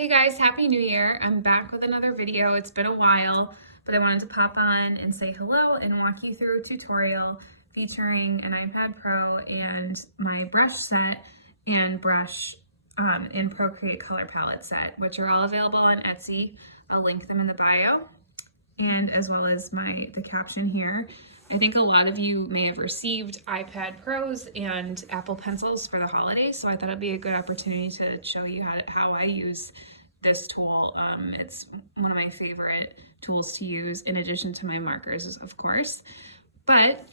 Hey guys, Happy New Year. I'm back with another video. It's been a while, but I wanted to pop on and say hello and walk you through a tutorial featuring an iPad Pro and my brush set and brush in Procreate color palette set, which are all available on Etsy. I'll link them in the bio, and as well as the caption here. I think a lot of you may have received iPad Pros and Apple Pencils for the holidays, so I thought it'd be a good opportunity to show you how I use this tool. It's one of my favorite tools to use, in addition to my markers, of course. But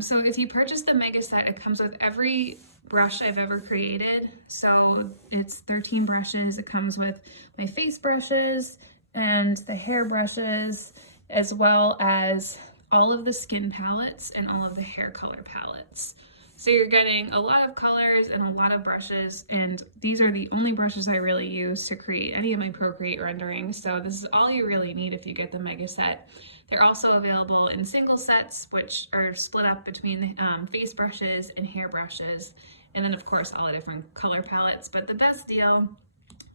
so if you purchase the Mega Set, it comes with every brush I've ever created. So it's 13 brushes. It comes with my face brushes and the hair brushes, as well as all of the skin palettes and all of the hair color palettes. So you're getting a lot of colors and a lot of brushes, and these are the only brushes I really use to create any of my Procreate renderings. So this is all you really need if you get the Mega Set. They're also available in single sets, which are split up between face brushes and hair brushes, and then of course all the different color palettes. But the best deal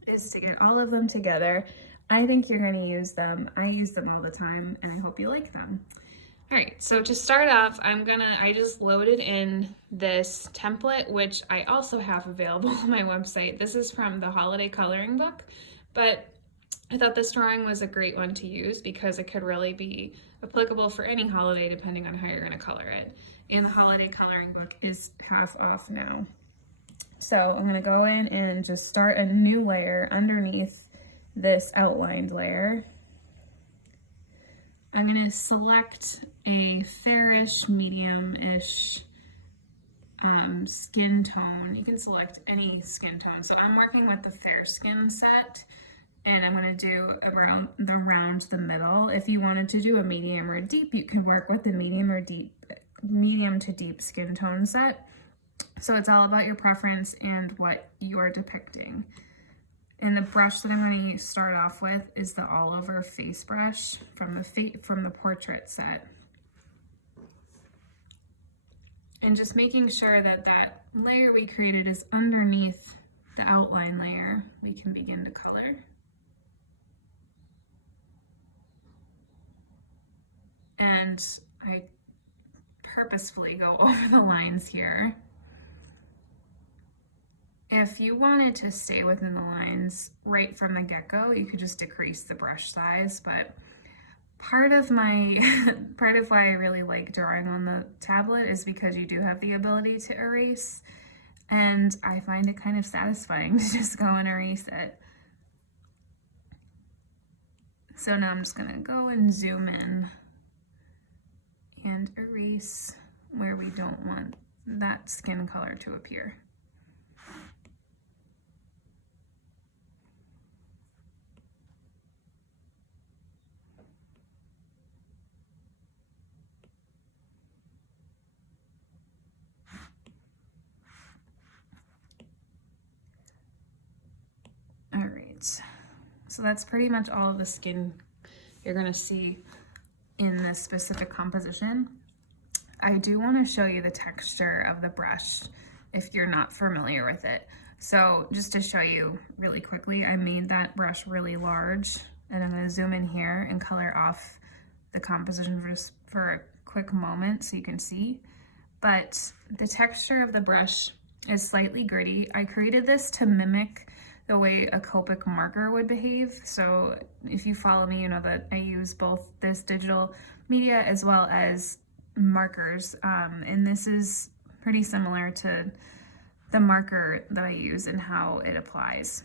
is to get all of them together. I think you're going to use them. I use them all the time, and I hope you like them. All right, so to start off, I just loaded in this template, which I also have available on my website. This is from the holiday coloring book, but I thought this drawing was a great one to use because it could really be applicable for any holiday depending on how you're gonna color it. And the holiday coloring book is half off now. So I'm gonna go in and just start a new layer underneath this outlined layer. I'm going to select a fairish, medium-ish skin tone. You can select any skin tone. So I'm working with the fair skin set, and I'm going to do around the middle. If you wanted to do a medium or deep, you could work with the medium to deep skin tone set. So it's all about your preference and what you're depicting. And the brush that I'm going to start off with is the all over face brush from the portrait set. And just making sure that that layer we created is underneath the outline layer, we can begin to color. And I purposefully go over the lines here. If you wanted to stay within the lines right from the get-go, you could just decrease the brush size, but part of why I really like drawing on the tablet is because you do have the ability to erase, and I find it kind of satisfying to just go and erase it. So now I'm just gonna go and zoom in and erase where we don't want that skin color to appear. So that's pretty much all of the skin you're gonna see in this specific composition. I do want to show you the texture of the brush if you're not familiar with it. So just to show you really quickly, I made that brush really large, and I'm gonna zoom in here and color off the composition just for a quick moment so you can see. But the texture of the brush is slightly gritty. I created this to mimic the way a Copic marker would behave. So if you follow me, you know that I use both this digital media as well as markers. And this is pretty similar to the marker that I use and how it applies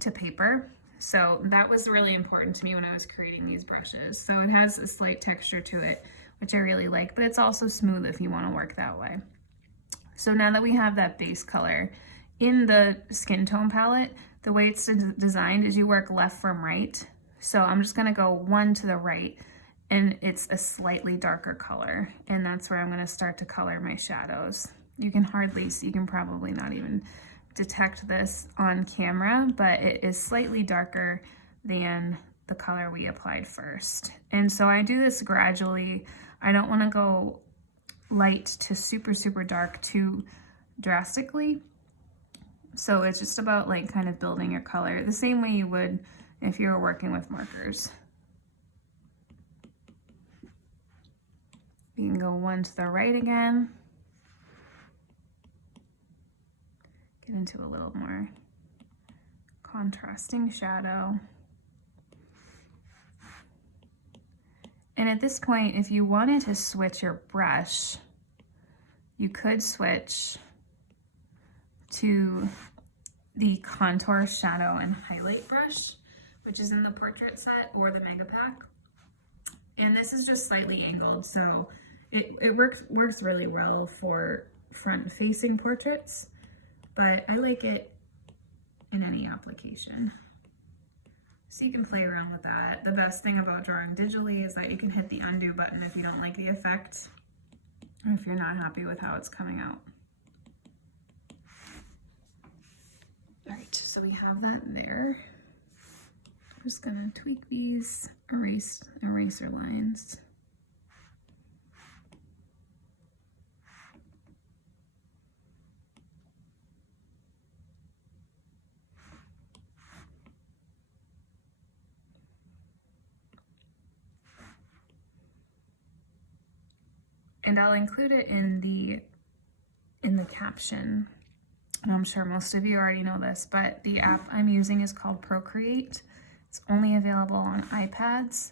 to paper. So that was really important to me when I was creating these brushes. So it has a slight texture to it, which I really like, but it's also smooth if you want to work that way. So now that we have that base color, in the skin tone palette, the way it's designed is you work left from right. So I'm just gonna go one to the right, and it's a slightly darker color. And that's where I'm gonna start to color my shadows. You can probably not even detect this on camera, but it is slightly darker than the color we applied first. And so I do this gradually. I don't wanna go light to super, super dark too drastically, So it's just about like kind of building your color the same way you would if you were working with markers. You can go one to the right again. Get into a little more contrasting shadow. And at this point, if you wanted to switch your brush, you could switch to the contour, shadow, and highlight brush, which is in the portrait set or the mega pack. And this is just slightly angled, so it works really well for front-facing portraits, but I like it in any application. So you can play around with that. The best thing about drawing digitally is that you can hit the undo button if you don't like the effect, or if you're not happy with how it's coming out. All right, so we have that there. I'm just gonna tweak these eraser lines. And I'll include it in the caption. And I'm sure most of you already know this, but the app I'm using is called Procreate. It's only available on iPads,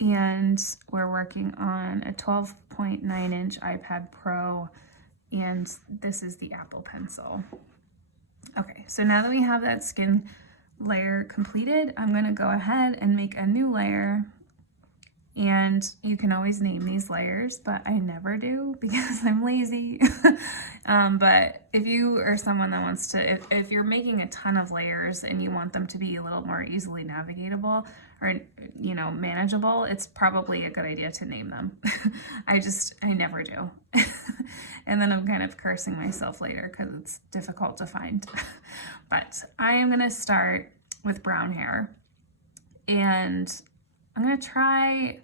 and we're working on a 12.9-inch iPad Pro, and this is the Apple Pencil. Okay, so now that we have that skin layer completed, I'm gonna go ahead and make a new layer. And you can always name these layers, but I never do because I'm lazy. But if you are someone that wants to, if you're making a ton of layers and you want them to be a little more easily navigatable or, you know, manageable, it's probably a good idea to name them. I never do. And then I'm kind of cursing myself later because it's difficult to find. But I am gonna start with brown hair, and I'm gonna try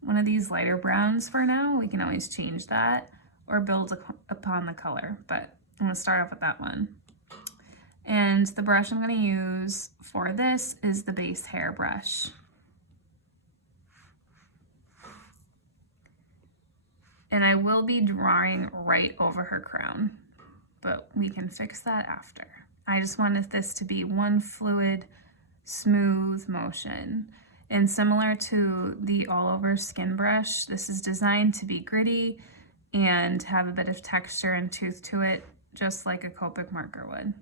one of these lighter browns for now. We can always change that or build upon the color, but I'm gonna start off with that one. And the brush I'm gonna use for this is the base hair brush. And I will be drawing right over her crown, but we can fix that after. I just wanted this to be one fluid, smooth motion. And similar to the all over skin brush, this is designed to be gritty and have a bit of texture and tooth to it, just like a Copic marker would.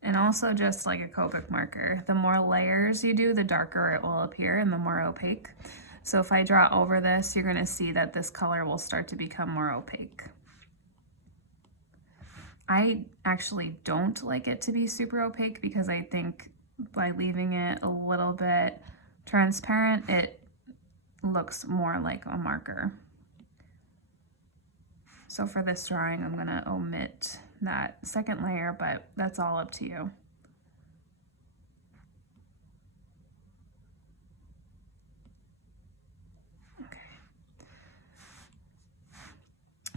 And also just like a Copic marker, the more layers you do, the darker it will appear and the more opaque. So if I draw over this, you're gonna see that this color will start to become more opaque. I actually don't like it to be super opaque because I think by leaving it a little bit transparent, it looks more like a marker. So for this drawing, I'm gonna omit that second layer, but that's all up to you.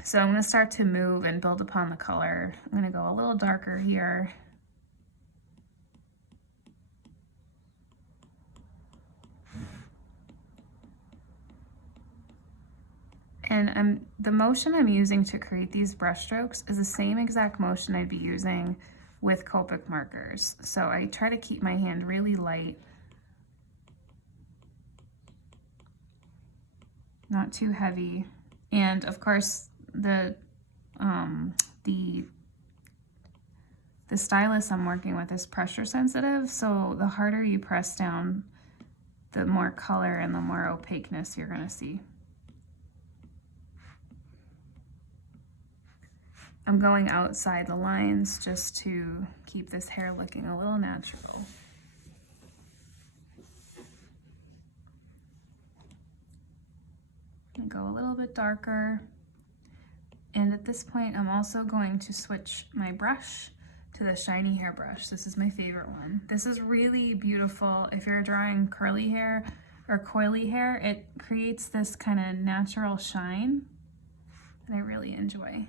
So I'm gonna start to move and build upon the color. I'm gonna go a little darker here. And the motion I'm using to create these brush strokes is the same exact motion I'd be using with Copic markers. So I try to keep my hand really light, not too heavy. And of course, the stylus I'm working with is pressure sensitive, so the harder you press down, the more color and the more opaqueness you're gonna see. I'm going outside the lines just to keep this hair looking a little natural. I'm gonna go a little bit darker. And at this point, I'm also going to switch my brush to the shiny hair brush. This is my favorite one. This is really beautiful. If you're drawing curly hair or coily hair, it creates this kind of natural shine and I really enjoy.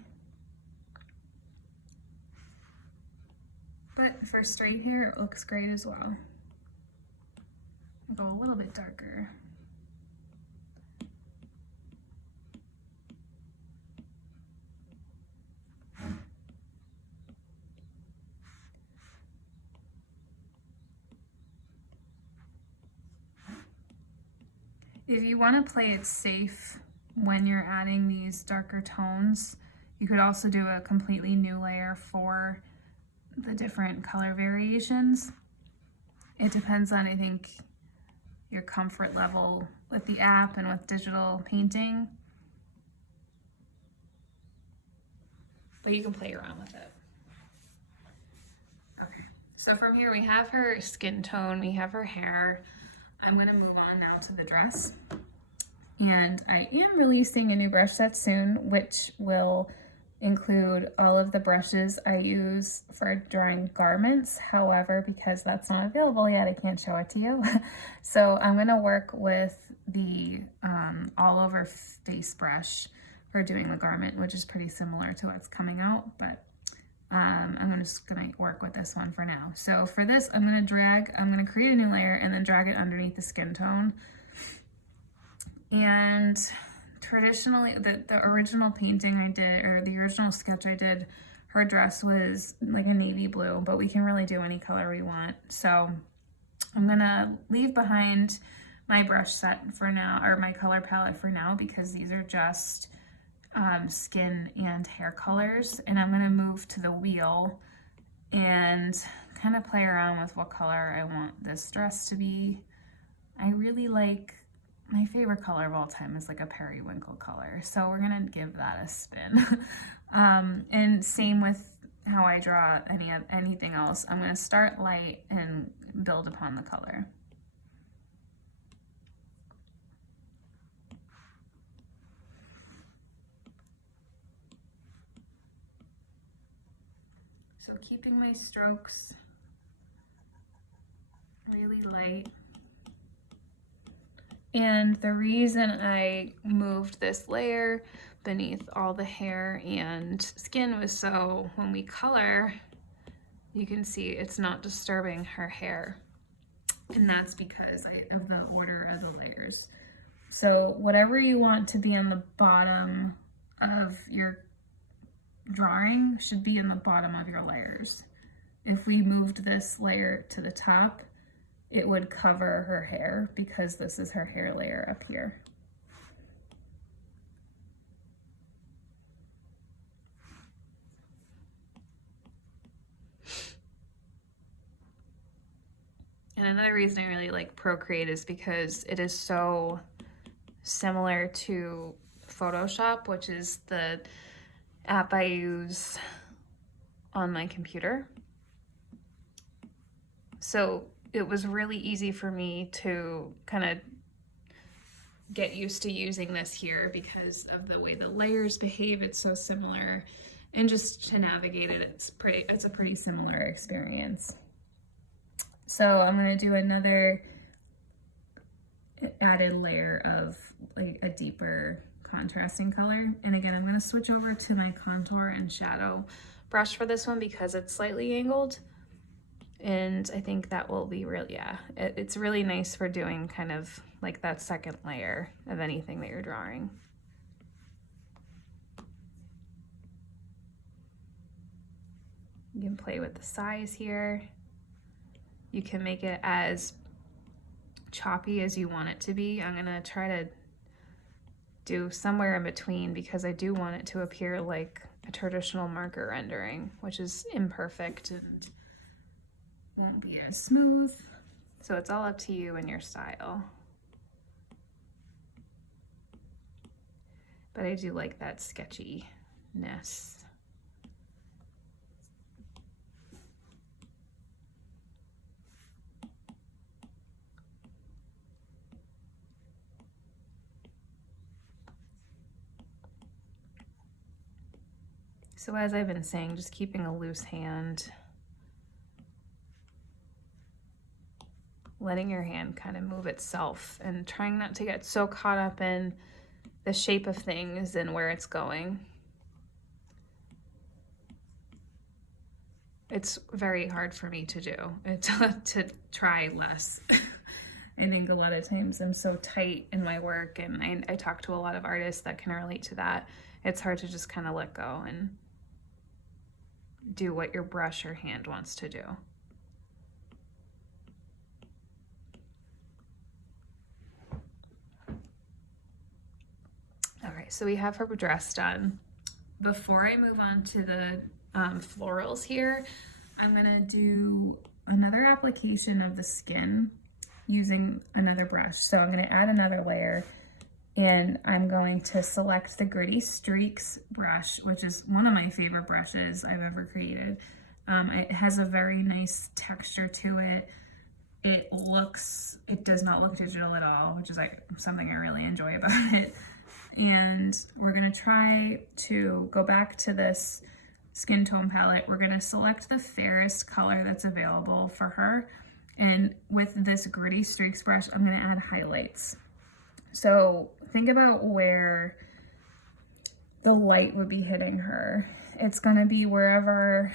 But for straight hair, it looks great as well. I'll go a little bit darker. If you want to play it safe when you're adding these darker tones, you could also do a completely new layer for the different color variations. It depends on, I think, your comfort level with the app and with digital painting. But you can play around with it. Okay, so from here we have her skin tone, we have her hair. I'm going to move on now to the dress. And I am releasing a new brush set soon, which will include all of the brushes I use for drawing garments. However, because that's not available yet, I can't show it to you. So I'm going to work with the all over face brush for doing the garment, which is pretty similar to what's coming out, but I'm just gonna work with this one for now. So for this, I'm gonna create a new layer and then drag it underneath the skin tone. And traditionally, the original painting I did, or the original sketch I did, her dress was like a navy blue, but we can really do any color we want. So I'm gonna leave behind my brush set for now, or my color palette for now, because these are just skin and hair colors, and I'm going to move to the wheel and kind of play around with what color I want this dress to be. I really like, my favorite color of all time is like a periwinkle color, so we're going to give that a spin. And same with how I draw anything else. I'm going to start light and build upon the color. So keeping my strokes really light. And the reason I moved this layer beneath all the hair and skin was so when we color, you can see it's not disturbing her hair. And that's because of the order of the layers. So whatever you want to be on the bottom of your drawing should be in the bottom of your layers. If we moved this layer to the top, it would cover her hair because this is her hair layer up here. And another reason I really like Procreate is because it is so similar to Photoshop, which is the app I use on my computer. So it was really easy for me to kind of get used to using this here because of the way the layers behave. It's so similar, and just to navigate it, it's a pretty similar experience. So I'm going to do another added layer of like a deeper contrasting color. And again, I'm going to switch over to my contour and shadow brush for this one because it's slightly angled. And I think that will be really, it's really nice for doing kind of like that second layer of anything that you're drawing. You can play with the size here. You can make it as choppy as you want it to be. I'm gonna try to do somewhere in between because I do want it to appear like a traditional marker rendering, which is imperfect and won't be as smooth. So it's all up to you and your style. But I do like that sketchiness. So as I've been saying, just keeping a loose hand, letting your hand kind of move itself and trying not to get so caught up in the shape of things and where it's going. it's very hard for me to do, to try less. I think a lot of times I'm so tight in my work, and I talk to a lot of artists that can relate to that. It's hard to just kind of let go and do what your brush or hand wants to do. All right, so we have her dress done. Before I move on to the florals here, I'm gonna do another application of the skin using another brush. So I'm gonna add another layer, and I'm going to select the Gritty Streaks brush, which is one of my favorite brushes I've ever created. It has a very nice texture to it. It does not look digital at all, which is something I really enjoy about it. And we're gonna try to go back to this skin tone palette. We're gonna select the fairest color that's available for her. And with this Gritty Streaks brush, I'm gonna add highlights. So think about where the light would be hitting her. It's gonna be whatever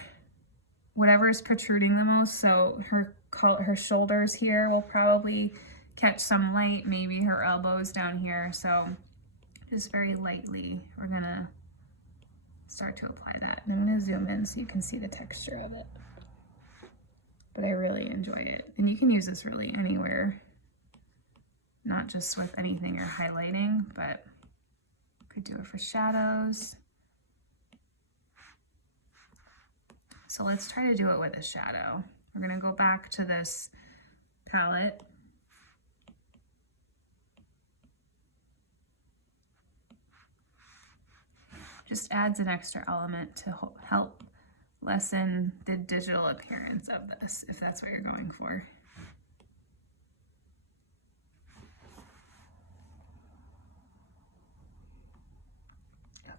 is protruding the most. So her shoulders here will probably catch some light, maybe her elbows down here. So just very lightly, we're gonna start to apply that. And I'm gonna zoom in so you can see the texture of it. But I really enjoy it. And you can use this really anywhere, not just with anything you're highlighting, but could do it for shadows. So let's try to do it with a shadow. We're gonna go back to this palette. Just adds an extra element to help lessen the digital appearance of this, if that's what you're going for. Okay,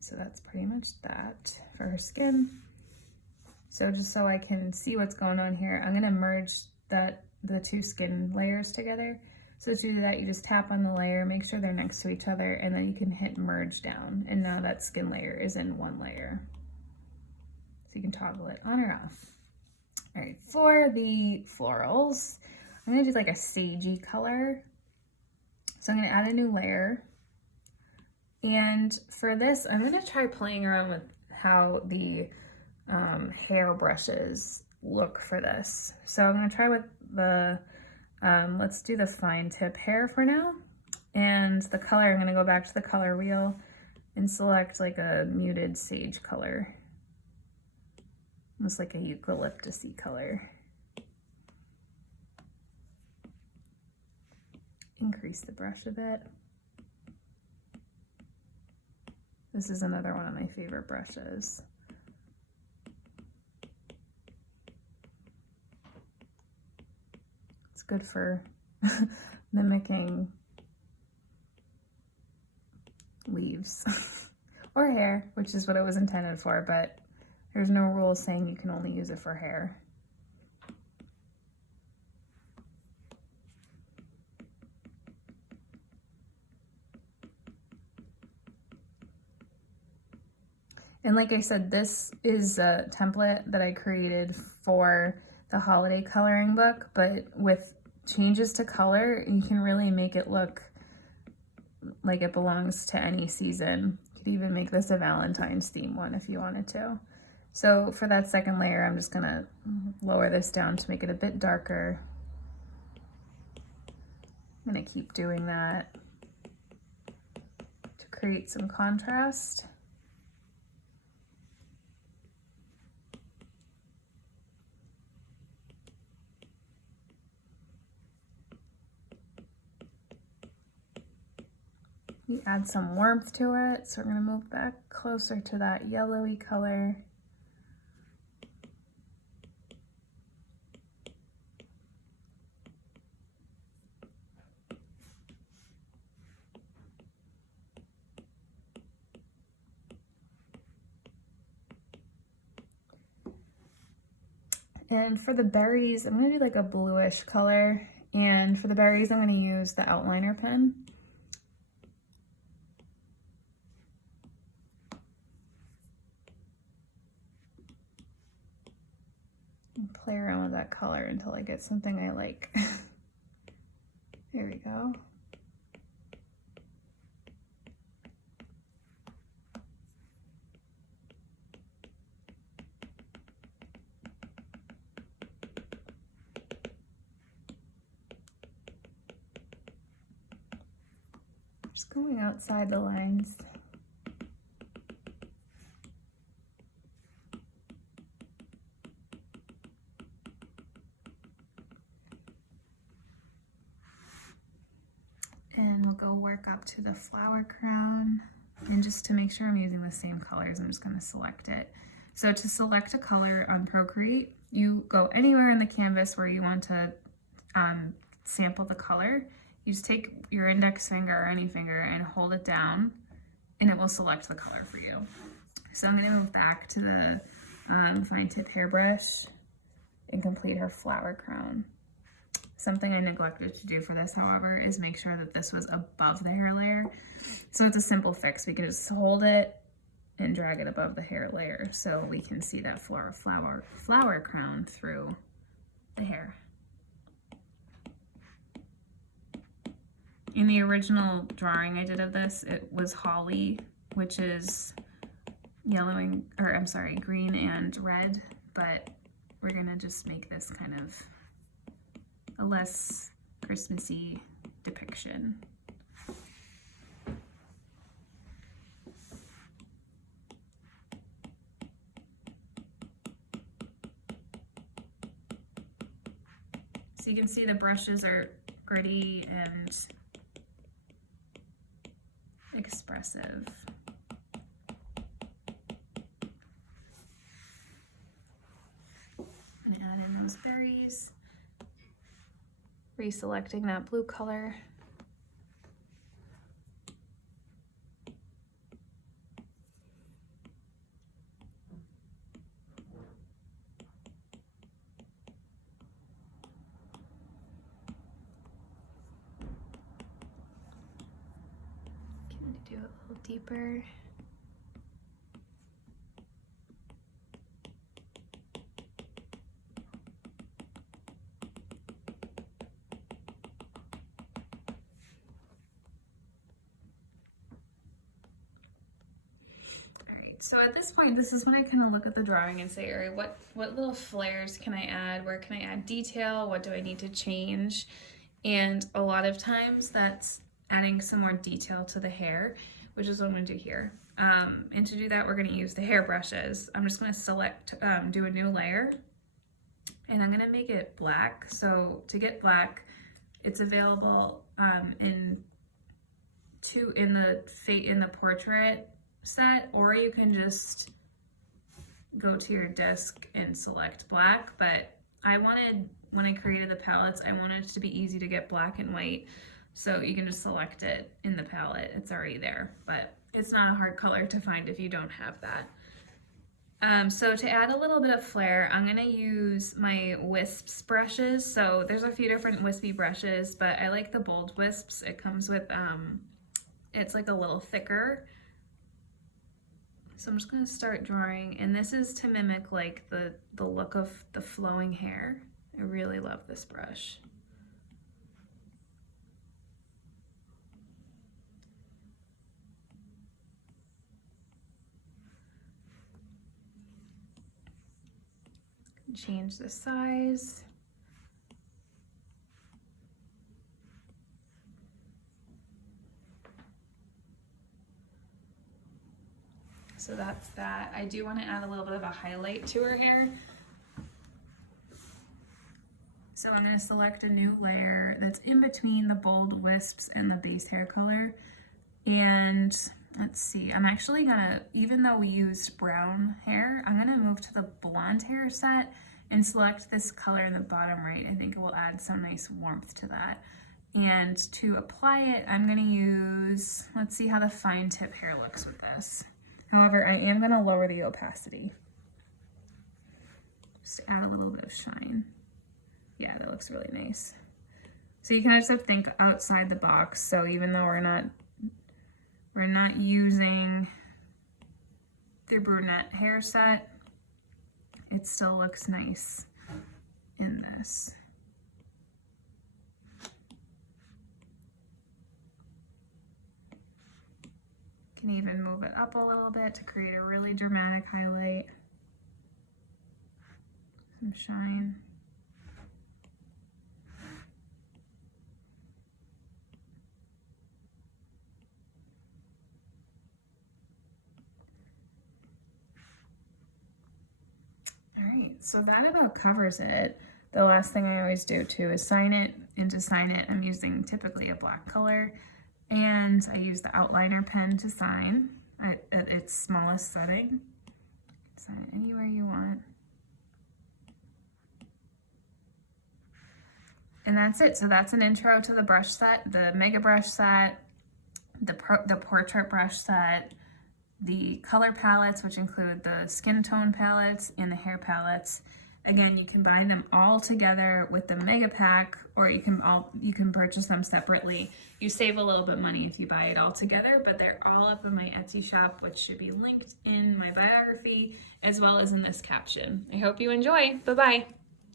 so that's pretty much that for her skin. So just so I can see what's going on here, I'm gonna merge the two skin layers together. So to do that, you just tap on the layer, make sure they're next to each other, and then you can hit merge down. And now that skin layer is in one layer. So you can toggle it on or off. All right, for the florals, I'm gonna do like a sagey color. So I'm gonna add a new layer. And for this, I'm gonna try playing around with how the hair brushes look for this. So I'm gonna try with the, let's do the fine tip hair for now. And the color, I'm gonna go back to the color wheel and select like a muted sage color. Almost like a eucalyptus-y color. Increase the brush a bit. This is another one of my favorite brushes. It's good for mimicking leaves or hair, which is what it was intended for, but there's no rule saying you can only use it for hair. And like I said, this is a template that I created for the holiday coloring book, but with changes to color, you can really make it look like it belongs to any season. You could even make this a Valentine's theme one if you wanted to. So for that second layer, I'm just gonna lower this down to make it a bit darker. I'm gonna keep doing that to create some contrast. We add some warmth to it, so we're gonna move back closer to that yellowy color. And for the berries, I'm gonna do like a bluish color. And for the berries, I'm gonna use the outliner pen. And play around with that color until I get something I like. There we go. Just going outside the lines. And we'll go work up to the flower crown. And just to make sure I'm using the same colors, I'm just going to select it. So to select a color on Procreate, you go anywhere in the canvas where you want to sample the color. You just take your index finger or any finger and hold it down, and it will select the color for you. So I'm going to move back to the fine tip hairbrush and complete her flower crown. Something I neglected to do for this, however, is make sure that this was above the hair layer. So it's a simple fix. We can just hold it and drag it above the hair layer so we can see that flower crown through the hair. In the original drawing I did of this, it was holly, which is green and red, but we're gonna just make this kind of a less Christmassy depiction. So you can see the brushes are gritty and expressive. I'm gonna add in those berries. Reselecting that blue color. Can do it a little deeper. So at this point, this is when I kind of look at the drawing and say, all right, what little flares can I add? Where can I add detail? What do I need to change? And a lot of times that's adding some more detail to the hair, which is what I'm going to do here. And to do that, we're going to use the hair brushes. I'm just going to select, do a new layer, and I'm going to make it black. So to get black, it's available in the portrait set, or you can just go to your disk and select black. But when I created the palettes, I wanted it to be easy to get black and white, so you can just select it in the palette. It's already there, but it's not a hard color to find if you don't have that. So to add a little bit of flair, I'm gonna use my wisps brushes. So there's a few different wispy brushes, but I like the bold wisps. It comes with it's like a little thicker. So I'm just going to start drawing, and this is to mimic like the look of the flowing hair. I really love this brush. Change the size. So that's that. I do want to add a little bit of a highlight to her hair. So I'm going to select a new layer that's in between the bold wisps and the base hair color. And let's see, I'm actually gonna, even though we used brown hair, I'm gonna move to the blonde hair set and select this color in the bottom right. I think it will add some nice warmth to that. And to apply it, I'm gonna use, let's see how the fine tip hair looks with this. However, I am gonna lower the opacity, just to add a little bit of shine. Yeah, that looks really nice. So you kind of just have to think outside the box. So even though we're not using the brunette hair set, it still looks nice in this. Can even move it up a little bit to create a really dramatic highlight. Some shine. All right, so that about covers it. The last thing I always do too is sign it, and to sign it I'm using typically a black color, and I use the outliner pen to sign at its smallest setting. Sign it anywhere you want. And that's it. So that's an intro to the brush set, the Megabrush set, the portrait brush set, the color palettes, which include the skin tone palettes and the hair palettes. Again, you can buy them all together with the mega pack, or you can purchase them separately. You save a little bit of money if you buy it all together, but they're all up in my Etsy shop, which should be linked in my biography as well as in this caption. I hope you enjoy. Bye-bye.